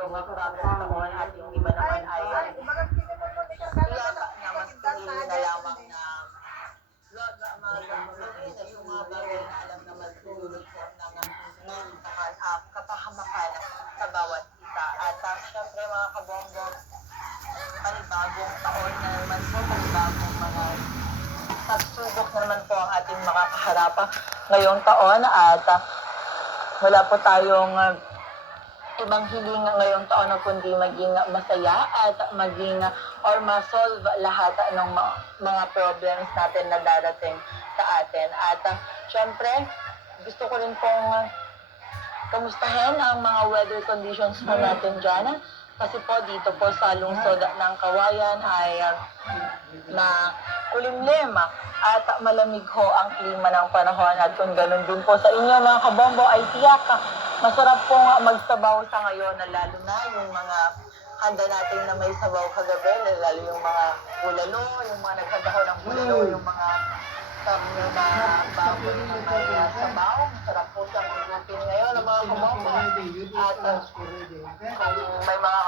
itong bagong taon at yung iba naman ay yata na mas pinili na lamang na yung mga bagay na alam na magdudulot po ng kapahamakan sa bawat isa. At syempre mga kabombo, panibagong taon na naman po, panibagong mga pagsubok na naman po ang ating makakaharap ngayong taon at wala po tayong ibang hiling ngayong taon na kundi maging masaya at maging or ma-solve lahat ng mga problems natin na darating sa atin. At syempre, gusto ko rin pong kamustahin ang mga weather conditions po natin dyan. Kasi po dito po sa lungsod ng Kawayan ay kulimlim at malamig ho ang klima ng panahon. At kung ganun din po sa inyo mga kabombo ay tiyak masarap pong magsabaw sa ngayon, na lalo na yung mga handa natin na may sabaw kagabi, lalo yung mga bulalo, yung mga naghanda ho ng bulalo, yung mga karne na baboy na may sabaw. Masarap po siyang maglutin ngayon ng mga kabombo. At kung may mga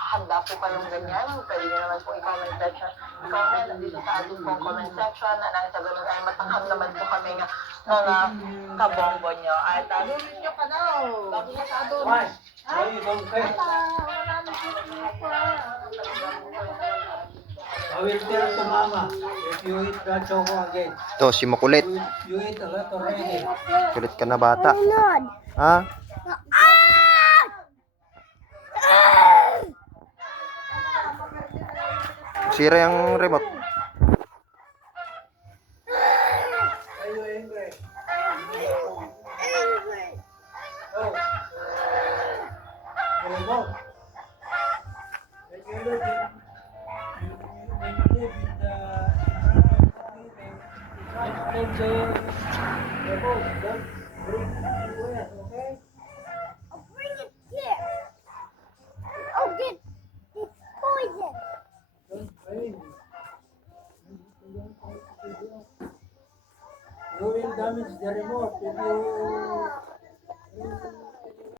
handa po kayong ganyan, pwede nyo naman po i-comment section. Comment dito sa ating pong comment section. Nang sa ganun ay matangham naman po kami ng kabombo nyo. At Lulit nyo ka daw. Bakit ka doon? I will tell to mama if you eat the choco again. Ito, si Makulit. You eat a lot already. Kulit ka na bata. Ha? Sira yung remote. Are you angry? Oh. The remote. When you live in the just plug the remote. Don't bring it anywhere, okay? I'll bring it here. Oh, it's poison. Don't bring. You will damage the remote if you